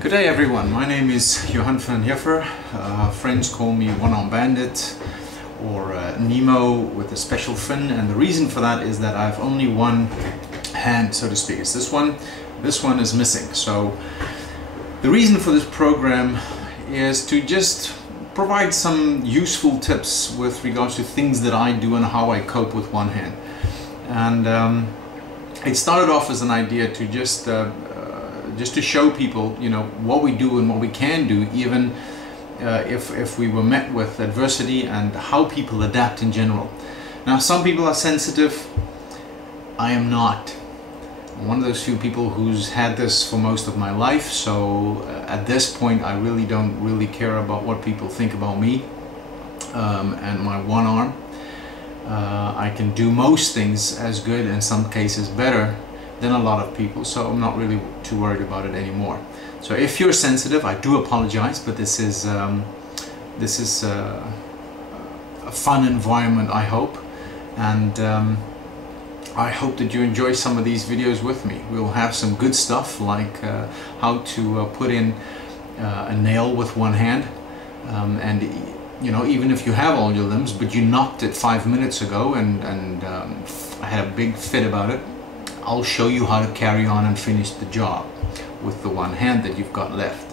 Good day everyone, my name is Johan van Jeffer. Friends call me One-Arm Bandit or Nemo with a special fin, and the reason for that is that I have only one hand, so to speak. It's this one is missing. So the reason for this program is to just provide some useful tips with regards to things that I do and how I cope with one hand. And it started off as an idea to just to show people, you know, what we do and what we can do, even if we were met with adversity, and how people adapt in general. Now, some people are sensitive. I am not. I'm one of those few people who's had this for most of my life, so at this point I really don't care about what people think about me and my one arm. I can do most things as good, in some cases better, than a lot of people, so I'm not really too worried about it anymore. So if you're sensitive, I do apologize, but this is a fun environment, I hope, and I hope that you enjoy some of these videos with me. We'll have some good stuff like how to put in a nail with one hand, and you know, even if you have all your limbs but you knocked it 5 minutes ago and I had a big fit about it, I'll show you how to carry on and finish the job with the one hand that you've got left.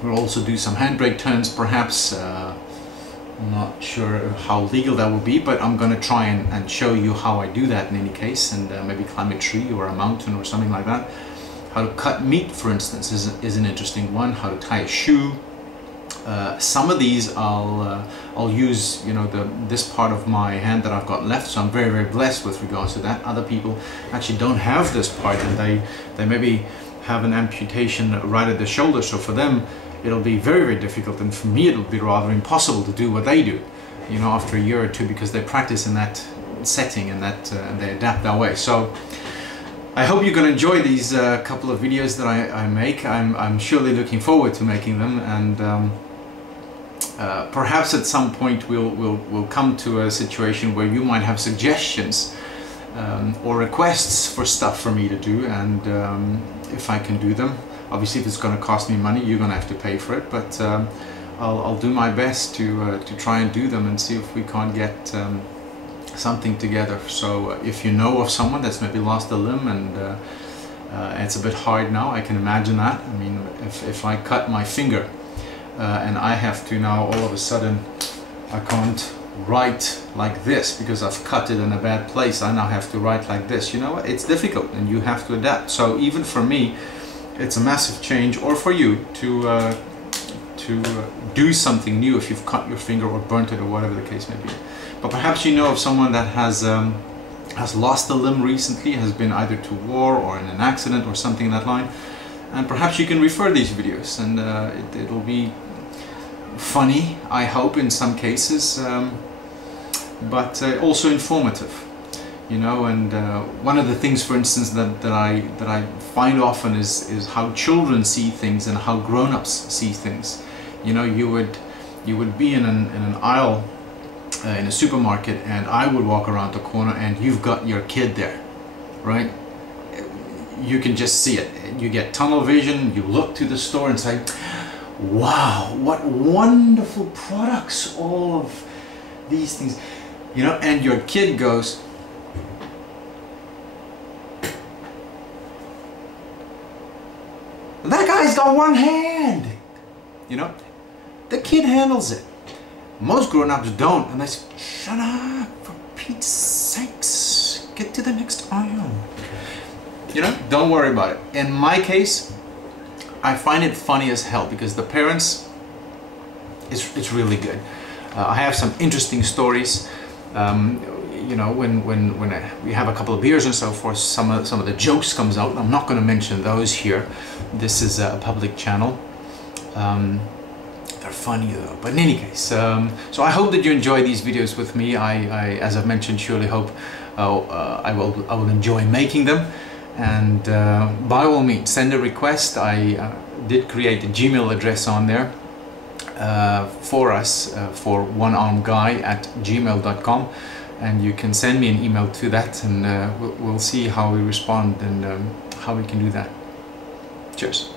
We'll also do some handbrake turns, perhaps. I'm not sure how legal that will be, but I'm going to try and show you how I do that in any case, and maybe climb a tree or a mountain or something like that. How to cut meat, for instance, is an interesting one. How to tie a shoe. Some of these I'll use, you know, this part of my hand that I've got left, so I'm very blessed with regards to that. Other people actually don't have this part, and they maybe have an amputation right at the shoulder, so for them it'll be very difficult, and for me it'll be rather impossible to do what they do, you know, after a year or two, because they practice in that setting and they adapt that way. So I hope you're going to enjoy these couple of videos that I make. I'm surely looking forward to making them, and perhaps at some point we'll come to a situation where you might have suggestions or requests for stuff for me to do, and if I can do them. Obviously, if it's going to cost me money, you're going to have to pay for it, but I'll do my best to try and do them and see if we can't get something together. So if you know of someone that's maybe lost a limb and it's a bit hard now, I can imagine that. I mean, if I cut my finger and I have to now all of a sudden, I can't write like this because I've cut it in a bad place. I now have to write like this. You know what? It's difficult, and you have to adapt. So even for me, it's a massive change, or for you to do something new if you've cut your finger or burnt it or whatever the case may be. But perhaps you know of someone that has lost a limb recently, has been either to war or in an accident or something in that line, and perhaps you can refer these videos, and it'll be funny, I hope, in some cases, but also informative, you know. And one of the things, for instance, that I find often is how children see things and how grown-ups see things. You know, you would be in an aisle in a supermarket, and I would walk around the corner, and you've got your kid there, right? You can just see it. You get tunnel vision. You look to the store and say, wow, what wonderful products, all of these things, you know. And your kid goes, that guy's got one hand, you know. The kid handles it. Most grown-ups don't, and they say, shut up, for Pete's sakes, get to the next aisle. You know, don't worry about it. In my case, I find it funny as hell, because the parents, it's really good. I have some interesting stories. You know, when we have a couple of beers and so forth, some of the jokes comes out. I'm not going to mention those here. This is a public channel. They're funny though. But in any case, so I hope that you enjoy these videos with me. I as I've mentioned, surely hope I will enjoy making them. And by all means, send a request. I did create a Gmail address on there for us, for onearmguy@gmail.com, and you can send me an email to that, and we'll see how we respond and how we can do that. Cheers.